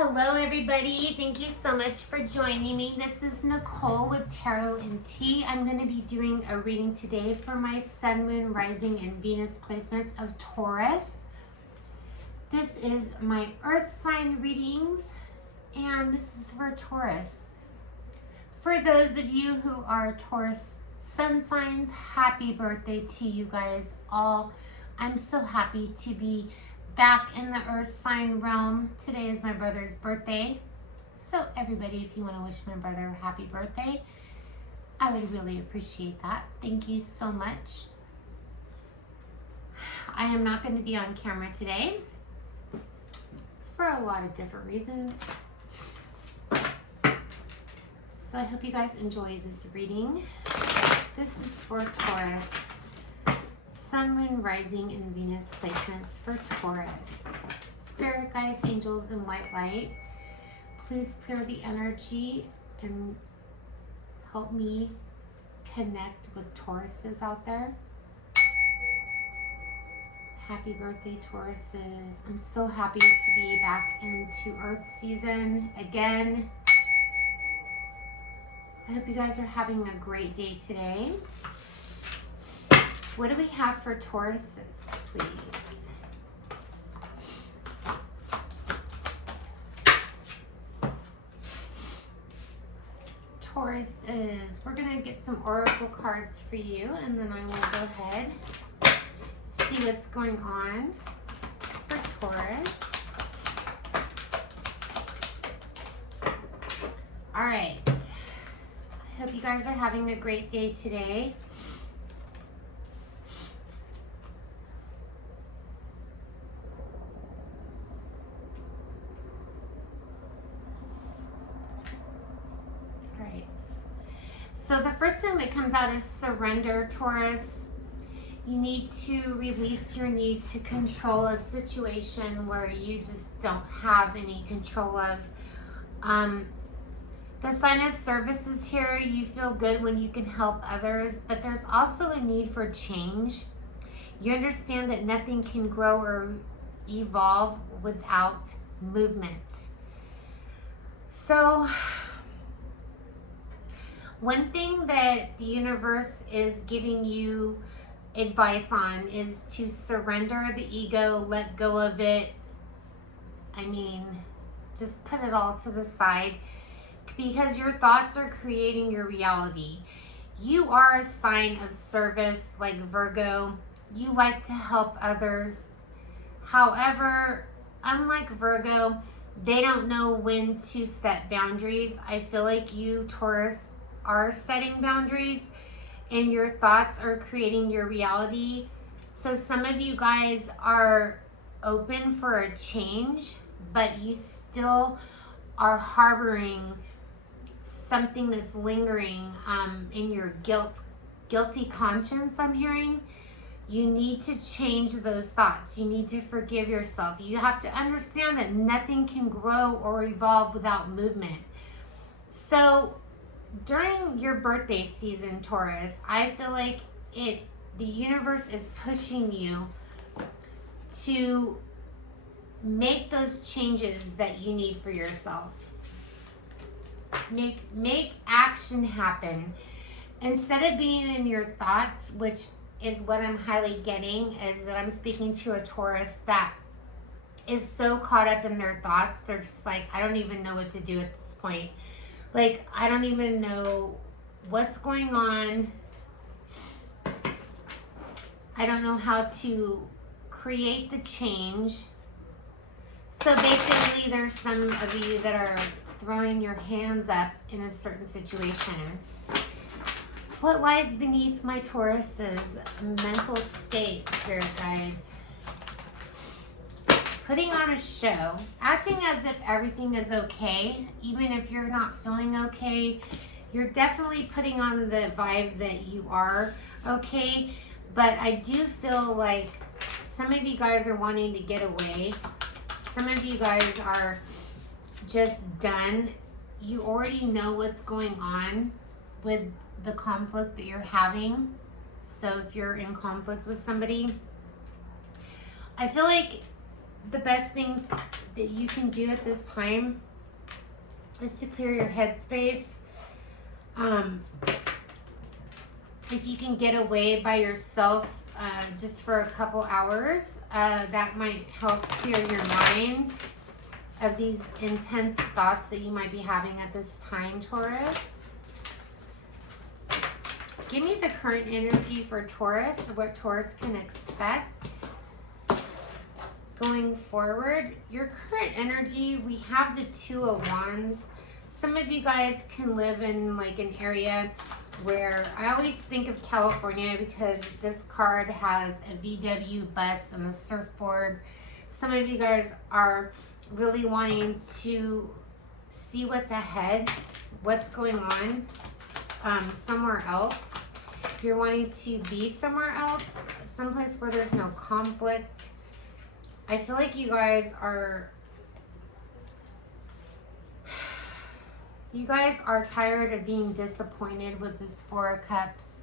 Hello everybody, thank you so much for joining me. This is Nicole with Tarot and Tea. I'm going to be doing a reading today for my Sun, Moon, Rising, and Venus placements of Taurus. This is my Earth sign readings, and this is for Taurus. For those of you who are Taurus sun signs, happy birthday to you guys all. I'm so happy to be back in the earth sign realm. Today is my brother's birthday. So everybody, if you want to wish my brother a happy birthday, I would really appreciate that. Thank you so much. I am not going to be on camera today for a lot of different reasons. So I hope you guys enjoy this reading. This is for Taurus. Sun, Moon, Rising, and Venus placements for Taurus. Spirit guides, angels, and white light, please clear the energy and help me connect with Tauruses out there. Happy birthday, Tauruses. I'm so happy to be back into Earth season again. I hope you guys are having a great day today. What do we have for Tauruses, please? Tauruses, we're going to get some oracle cards for you, and then I will go ahead see what's going on for Taurus. All right. I hope you guys are having a great day today. So the first thing that comes out is surrender, Taurus. You need to release your need to control a situation where you just don't have any control of. The sign of service is here. You feel good when you can help others, but there's also a need for change. You understand that nothing can grow or evolve without movement. So one thing that the universe is giving you advice on is to surrender the ego, let go of it. I mean, just put it all to the side, because your thoughts are creating your reality. You are a sign of service like Virgo. You like to help others. However, unlike Virgo, they don't know when to set boundaries. I feel like you, Taurus, are setting boundaries, and your thoughts are creating your reality. So some of you guys are open for a change, but you still are harboring something that's lingering in your guilty conscience, I'm hearing. You need to change those thoughts. You need to forgive yourself. You have to understand that nothing can grow or evolve without movement. So during your birthday season, Taurus, I feel like the universe is pushing you to make those changes that you need for yourself. Make action happen. Instead of being in your thoughts, which is what I'm highly getting, is that I'm speaking to a Taurus that is so caught up in their thoughts. They're just like, I don't even know what to do at this point. Like, I don't even know what's going on. I don't know how to create the change. So basically, there's some of you that are throwing your hands up in a certain situation. What lies beneath my Taurus's mental state, spirit guides? Putting on a show, acting as if everything is okay, even if you're not feeling okay. You're definitely putting on the vibe that you are okay, but I do feel like some of you guys are wanting to get away. Some of you guys are just done. You already know what's going on with the conflict that you're having. So if you're in conflict with somebody, I feel like the best thing that you can do at this time is to clear your headspace. If you can get away by yourself just for a couple hours, that might help clear your mind of these intense thoughts that you might be having at this time, Taurus. Give me the current energy for Taurus, what Taurus can expect going forward. Your current energy, we have the Two of Wands. Some of you guys can live in like an area where I always think of California because this card has a VW bus and a surfboard. Some of you guys are really wanting to see what's ahead, what's going on somewhere else. You're wanting to be somewhere else, someplace where there's no conflict. I feel like you guys are tired of being disappointed with this Four of Cups.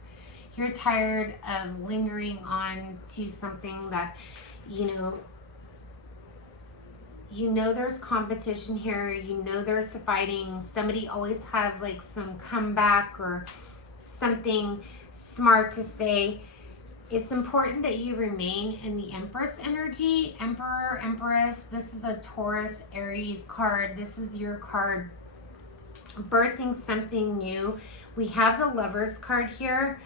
You're tired of lingering on to something that, you know there's competition here. You know there's fighting. Somebody always has like some comeback or something smart to say. It's important that you remain in the Empress energy. Emperor, Empress, this is a Taurus, Aries card. This is your card. Birthing something new. We have the Lovers card here.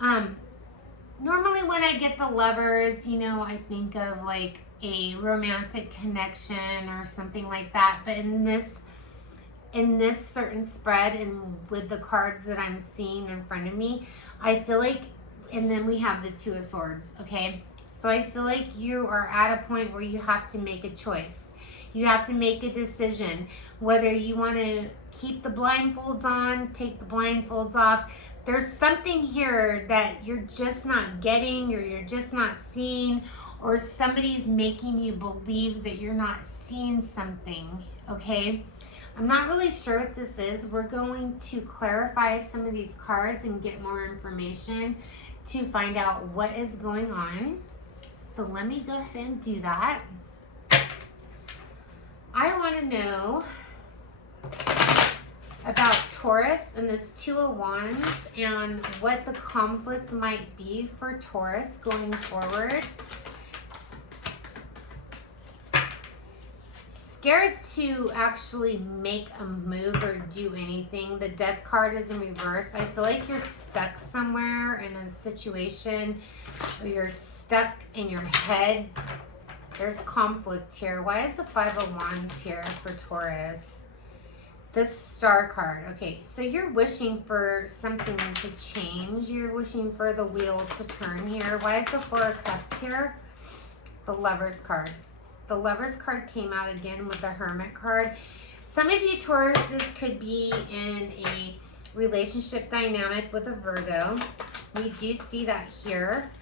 Normally when I get the Lovers, I think of like a romantic connection or something like that. But in this certain spread and with the cards that I'm seeing in front of me, I feel like, and then we have the Two of Swords, okay? So I feel like you are at a point where you have to make a choice. You have to make a decision whether you want to keep the blindfolds on, take the blindfolds off. There's something here that you're just not getting or you're just not seeing, or somebody's making you believe that you're not seeing something, okay? I'm not really sure what this is. We're going to clarify some of these cards and get more information to find out what is going on. So let me go ahead and do that. I want to know about Taurus and this Two of Wands and what the conflict might be for Taurus going forward. Scared to actually make a move or do anything. The Death card is in reverse. I feel like you're stuck somewhere in a situation, or you're stuck in your head. There's conflict here. Why is the Five of Wands here for Taurus? The Star card. Okay, so you're wishing for something to change. You're wishing for the wheel to turn here. Why is the Four of Cups here? The Lovers card. The Lovers card came out again with the Hermit card. Some of you Tauruses could be in a relationship dynamic with a Virgo. We do see that here.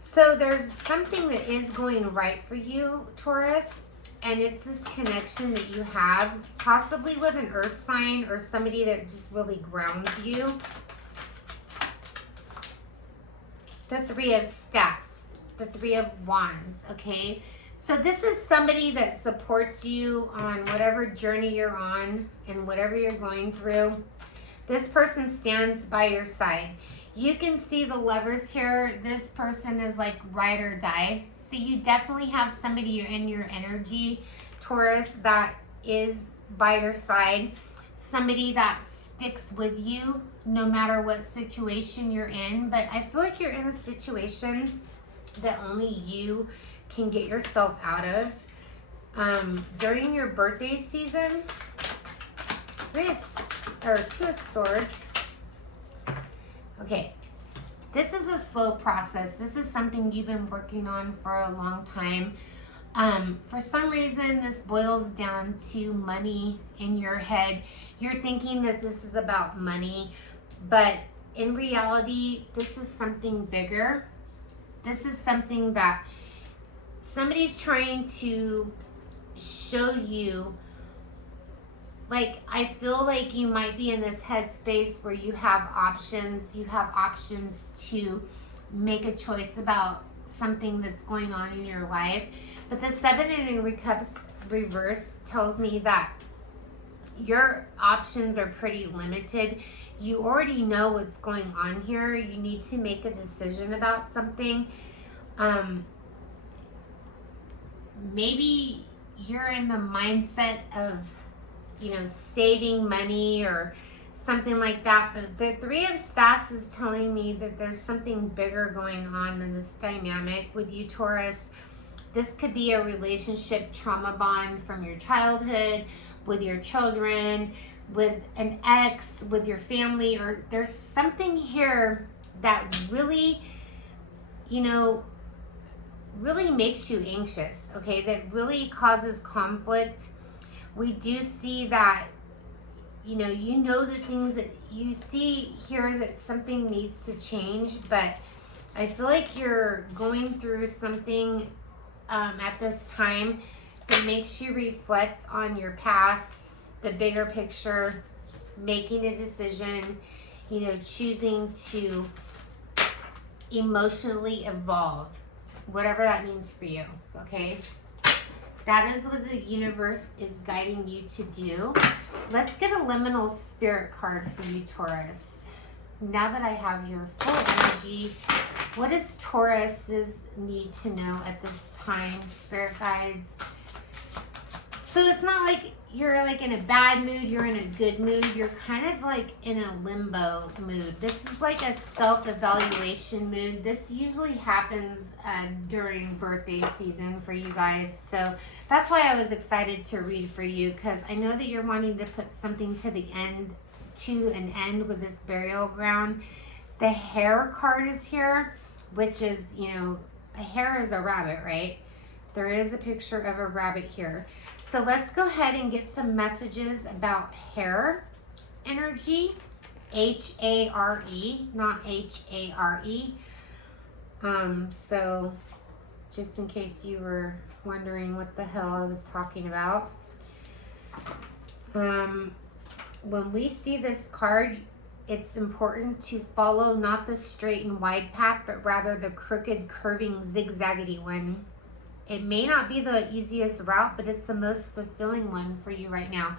So there's something that is going right for you, Taurus, and it's this connection that you have, possibly with an earth sign or somebody that just really grounds you. The Three of Staffs, the Three of Wands, okay? So this is somebody that supports you on whatever journey you're on and whatever you're going through. This person stands by your side. You can see the Lovers here. This person is like ride or die. So you definitely have somebody in your energy, Taurus, that is by your side. Somebody that sticks with you no matter what situation you're in. But I feel like you're in a situation that only you can get yourself out of. During your birthday season, Two of Swords. Okay, this is a slow process. This is something you've been working on for a long time. For some reason, this boils down to money in your head. You're thinking that this is about money, but in reality, this is something bigger. This is something that somebody's trying to show you. Like, I feel like you might be in this headspace where you have options. You have options to make a choice about something that's going on in your life. But the 7 in cups reverse tells me that your options are pretty limited. You already know what's going on here. You need to make a decision about something. Maybe you're in the mindset of, you know, saving money or something like that. But the 3 of Staffs is telling me that there's something bigger going on in this dynamic with you, Taurus. This could be a relationship trauma bond from your childhood, with your children, with an ex, with your family, or there's something here that really, you know, really makes you anxious, okay? That really causes conflict. We do see that, you know the things that you see here, that something needs to change, but I feel like you're going through something at this time that makes you reflect on your past, the bigger picture, making a decision, you know, choosing to emotionally evolve, whatever that means for you, okay? That is what the universe is guiding you to do. Let's get a liminal spirit card for you, Taurus. Now that I have your full energy, what does Taurus's need to know at this time, spirit guides? So it's not like you're like in a bad mood, you're in a good mood. You're kind of like in a limbo mood. This is like a self-evaluation mood. This usually happens during birthday season for you guys. So that's why I was excited to read for you, because I know that you're wanting to put something to an end with this burial ground. The hare card is here, which is, you know, a hare is a rabbit, right? There is a picture of a rabbit here. So let's go ahead and get some messages about hare energy. H-A-R-E, not H-A-R-E. So just in case you were wondering what the hell I was talking about. When we see this card, it's important to follow not the straight and wide path, but rather the crooked, curving, zigzaggedy one. It may not be the easiest route, but it's the most fulfilling one for you right now.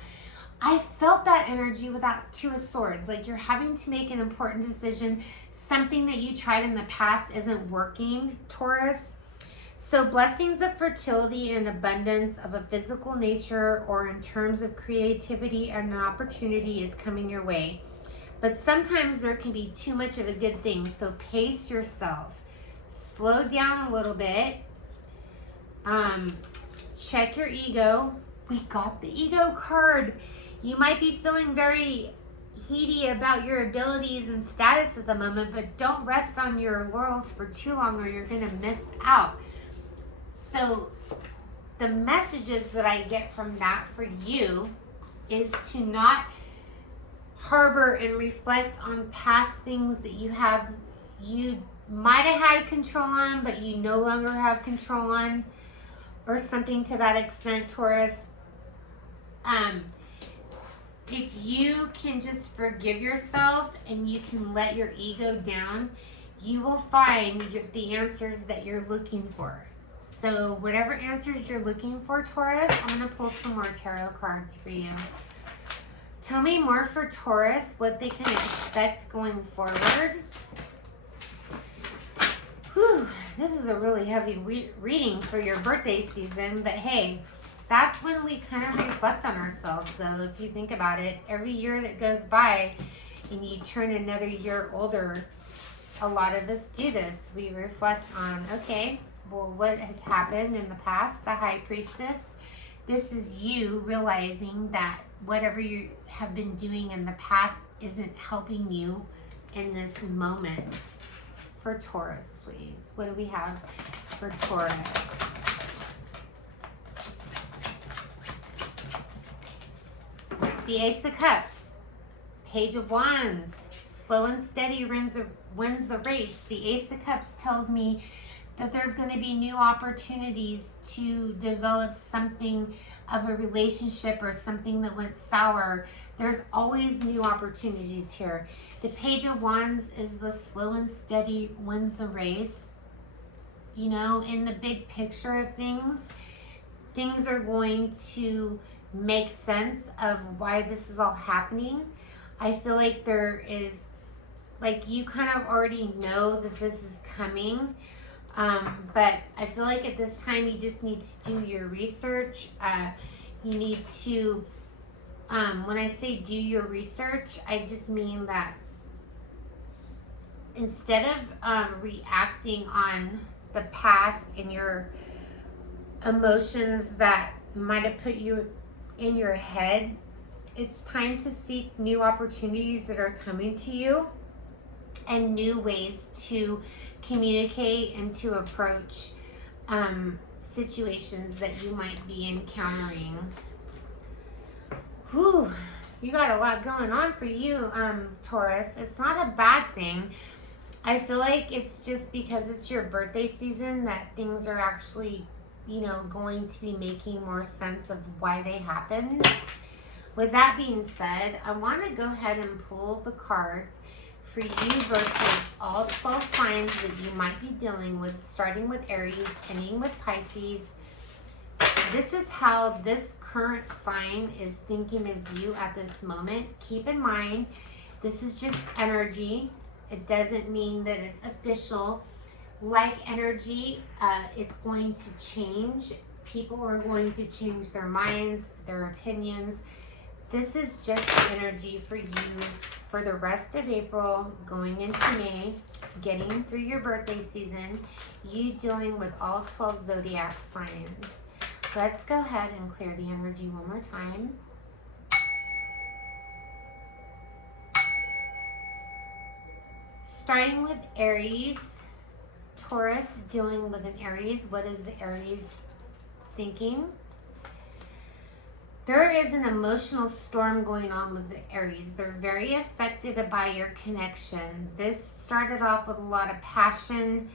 I felt that energy with that 2 of Swords. Like you're having to make an important decision. Something that you tried in the past isn't working, Taurus. So blessings of fertility and abundance of a physical nature or in terms of creativity and an opportunity is coming your way. But sometimes there can be too much of a good thing. So pace yourself. Slow down a little bit. Check your ego. We got the ego card. You might be feeling very heady about your abilities and status at the moment, but don't rest on your laurels for too long or you're going to miss out. So the messages that I get from that for you is to not harbor and reflect on past things that you might have had control on, but you no longer have control on, or something to that extent, Taurus. If you can just forgive yourself and you can let your ego down, you will find the answers that you're looking for. So whatever answers you're looking for, Taurus, I'm going to pull some more tarot cards for you. Tell me more for Taurus, what they can expect going forward. Whew, this is a really heavy reading for your birthday season, but hey, that's when we kind of reflect on ourselves, though. If you think about it, every year that goes by and you turn another year older, a lot of us do this. We reflect on, okay, well, what has happened in the past, the High Priestess. This is you realizing that whatever you have been doing in the past isn't helping you in this moment. For Taurus, please. What do we have for Taurus? The Ace of Cups, Page of Wands, slow and steady wins the race. The Ace of Cups tells me that there's going to be new opportunities to develop something of a relationship or something that went sour. There's always new opportunities here. The Page of Wands is the slow and steady wins the race. you know, in the big picture of things, things are going to make sense of why this is all happening. I feel like there is, like, you kind of already know that this is coming. But I feel like at this time you just need to do your research. You need to, when I say do your research, I just mean that instead of reacting on the past and your emotions that might have put you in your head, it's time to seek new opportunities that are coming to you and new ways to communicate and to approach situations that you might be encountering. Whew, you got a lot going on for you, Taurus. It's not a bad thing. I feel like it's just because it's your birthday season that things are actually, you know, going to be making more sense of why they happened. With that being said, I want to go ahead and pull the cards for you versus all 12 signs that you might be dealing with, starting with Aries, ending with Pisces. This is how this current sign is thinking of you at this moment. Keep in mind, this is just energy. It doesn't mean that it's official. Like energy, it's going to change. People are going to change their minds, their opinions. This is just energy for you for the rest of April, going into May, getting through your birthday season, you dealing with all 12 zodiac signs. Let's go ahead and clear the energy one more time. Starting with Aries, Taurus dealing with an Aries. What is the Aries thinking? There is an emotional storm going on with the Aries. They're very affected by your connection. This started off with a lot of passion,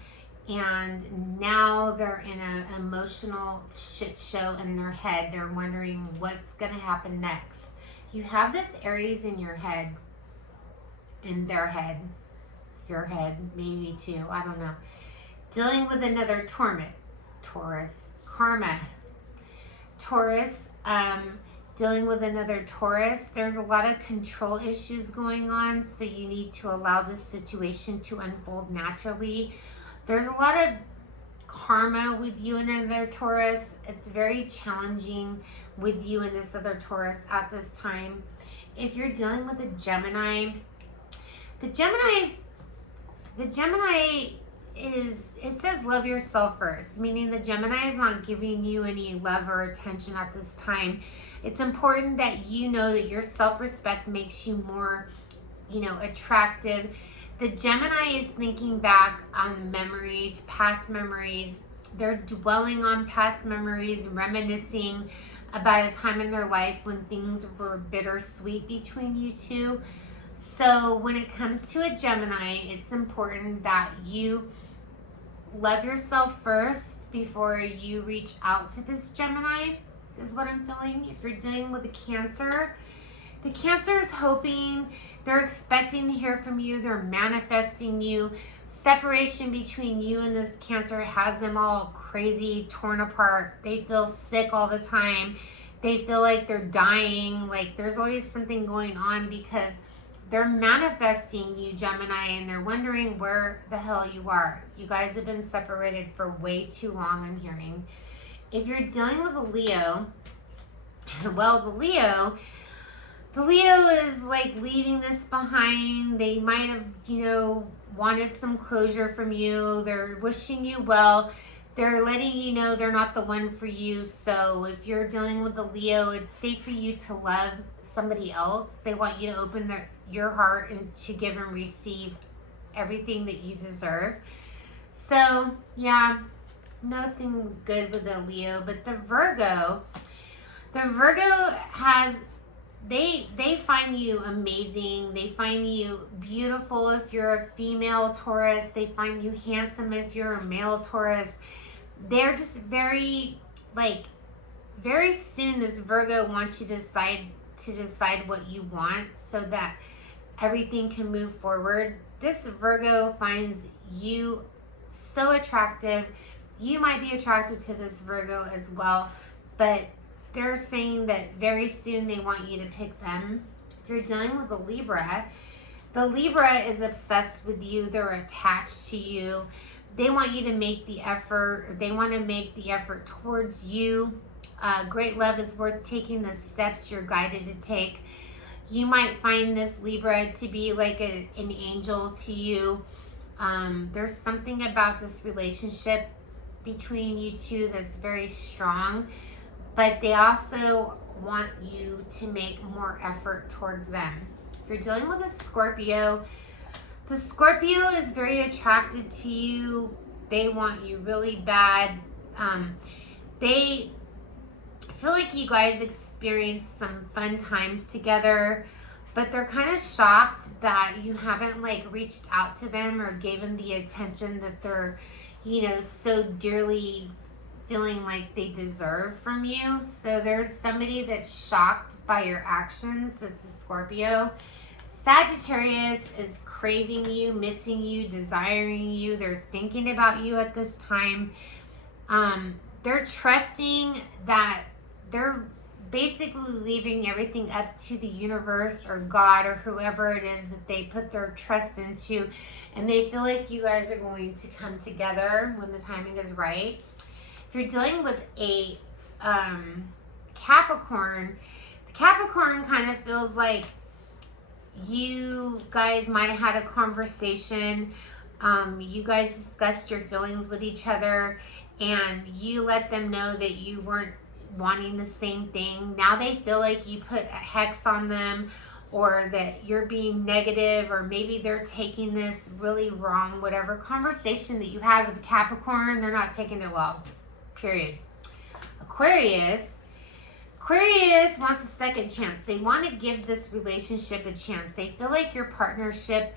and now they're in an emotional shit show in their head. They're wondering what's going to happen next. You have this Aries in your head, in their head, your head, maybe too, I don't know. Dealing with another torment, Taurus, karma. Taurus, dealing with another Taurus. There's a lot of control issues going on, so you need to allow this situation to unfold naturally. There's a lot of karma with you and another Taurus. It's very challenging with you and this other Taurus at this time. If you're dealing with a Gemini, the Gemini is, it says love yourself first, meaning the Gemini is not giving you any love or attention at this time. It's important that you know that your self-respect makes you more, you know, attractive. The Gemini is thinking back on memories, past memories. They're dwelling on past memories, reminiscing about a time in their life when things were bittersweet between you two. So when it comes to a Gemini, it's important that you love yourself first before you reach out to this Gemini, is what I'm feeling. If you're dealing with a Cancer, the Cancer is hoping, they're expecting to hear from you, they're manifesting you. Separation between you and this Cancer has them all crazy, torn apart. They feel sick all the time. They feel like they're dying. Like there's always something going on because they're manifesting you, Gemini, and they're wondering where the hell you are. You guys have been separated for way too long, I'm hearing. If you're dealing with a Leo, well, the Leo is like leaving this behind. They might have, you know, wanted some closure from you. They're wishing you well. They're letting you know they're not the one for you. So if you're dealing with a Leo, it's safe for you to love somebody else. They want you to open your heart and to give and receive everything that you deserve. So yeah, nothing good with the Leo. But the Virgo has, they find you amazing. They find you beautiful if you're a female Taurus. They find you handsome if you're a male Taurus. They're just very, like, very soon this Virgo wants you to decide what you want so that everything can move forward. This Virgo finds you so attractive. You might be attracted to this Virgo as well, but they're saying that very soon they want you to pick them. If you're dealing with a Libra, the Libra is obsessed with you. They're attached to you. They want you to make the effort. They want to make the effort towards you. Great love is worth taking the steps you're guided to take. You might find this Libra to be like an angel to you. There's something about this relationship between you two that's very strong, but they also want you to make more effort towards them. If you're dealing with a Scorpio, the Scorpio is very attracted to you. They want you really bad. They feel like you guys experienced some fun times together, but they're kind of shocked that you haven't like reached out to them or given the attention that they're, so dearly feeling like they deserve from you. So there's somebody that's shocked by your actions. That's a Scorpio. Sagittarius is craving you, missing you, desiring you. They're thinking about you at this time. They're trusting that they're basically leaving everything up to the universe or God or whoever it is that they put their trust into, and they feel like you guys are going to come together when the timing is right. If you're dealing with a Capricorn, the Capricorn kind of feels like you guys might have had a conversation. You guys discussed your feelings with each other, and you let them know that you weren't wanting the same thing. Now they feel like you put a hex on them, or that you're being negative, or maybe they're taking this really wrong. Whatever conversation that you had with Capricorn, they're not taking it well, period. Aquarius wants a second chance. They want to give this relationship a chance. They feel like your partnership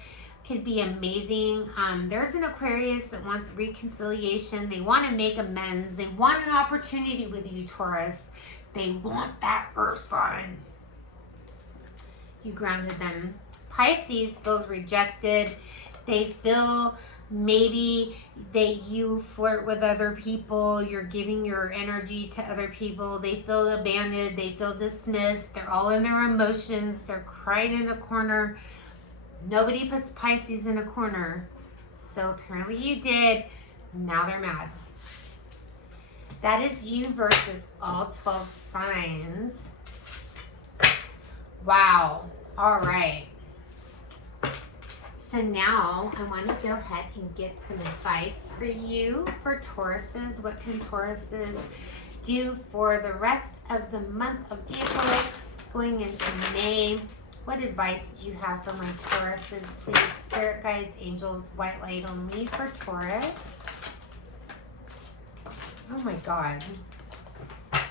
could be amazing. There's an Aquarius that wants reconciliation. They want to make amends. They want an opportunity with you, Taurus. They want that earth sign. You grounded them. Pisces feels rejected. They feel maybe that you flirt with other people. You're giving your energy to other people. They feel abandoned. They feel dismissed. They're all in their emotions. They're crying in a corner. Nobody puts Pisces in a corner. So apparently you did. Now they're mad. That is you versus all 12 signs. Wow. All right. So now I want to go ahead and get some advice for you, for Tauruses. What can Tauruses do for the rest of the month of April, going into May? What advice do you have for my Tauruses? Please, spirit guides, angels, white light only for Taurus. Oh my God. I'm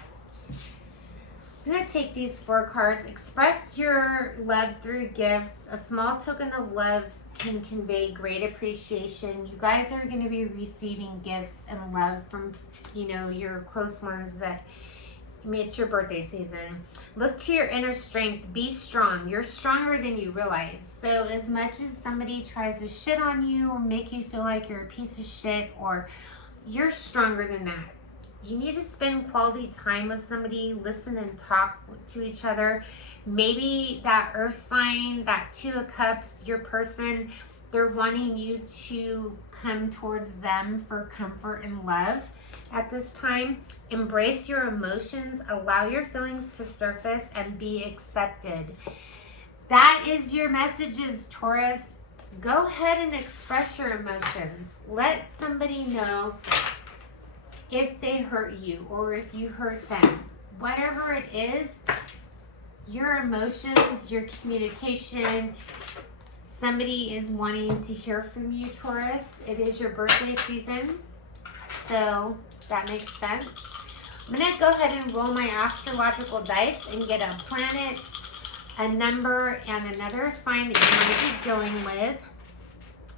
going to take these 4 cards. Express your love through gifts. A small token of love can convey great appreciation. You guys are going to be receiving gifts and love from, your close ones that it's your birthday season. Look to your inner strength. Be strong. You're stronger than you realize. So as much as somebody tries to shit on you or make you feel like you're a piece of shit, or you're stronger than that. You need to spend quality time with somebody, listen and talk to each other. Maybe that earth sign, that 2 of cups, your person, they're wanting you to come towards them for comfort and love at this time. Embrace your emotions, allow your feelings to surface, and be accepted. That is your messages, Taurus. Go ahead and express your emotions. Let somebody know if they hurt you or if you hurt them. Whatever it is, your emotions, your communication, somebody is wanting to hear from you, Taurus. It is your birthday season, so that makes sense. I'm going to go ahead and roll my astrological dice and get a planet, a number, and another sign that you might be dealing with.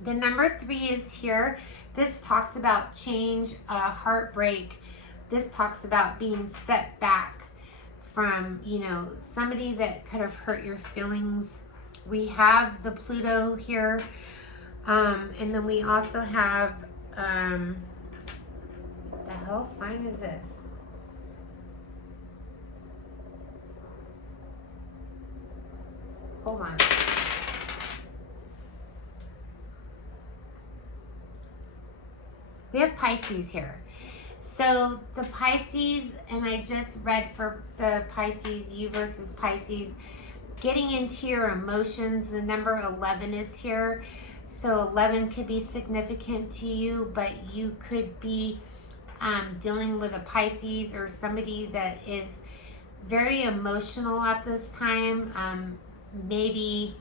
The number 3 is here. This talks about change, heartbreak. This talks about being set back from, somebody that could have hurt your feelings. We have the Pluto here. And then we also have The hell sign is this? Hold on. We have Pisces here. So the Pisces, and I just read for the Pisces, you versus Pisces, getting into your emotions, the number 11 is here. So 11 could be significant to you, but you could be dealing with a Pisces or somebody that is very emotional at this time. Maybe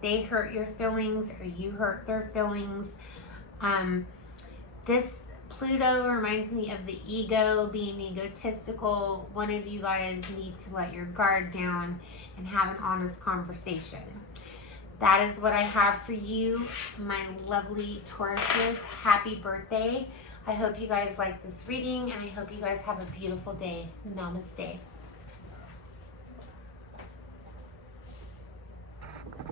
they hurt your feelings or you hurt their feelings. This Pluto reminds me of the ego, being egotistical. One of you guys need to let your guard down and have an honest conversation. That is what I have for you, my lovely Tauruses. Happy birthday. I hope you guys like this reading, and I hope you guys have a beautiful day. Namaste.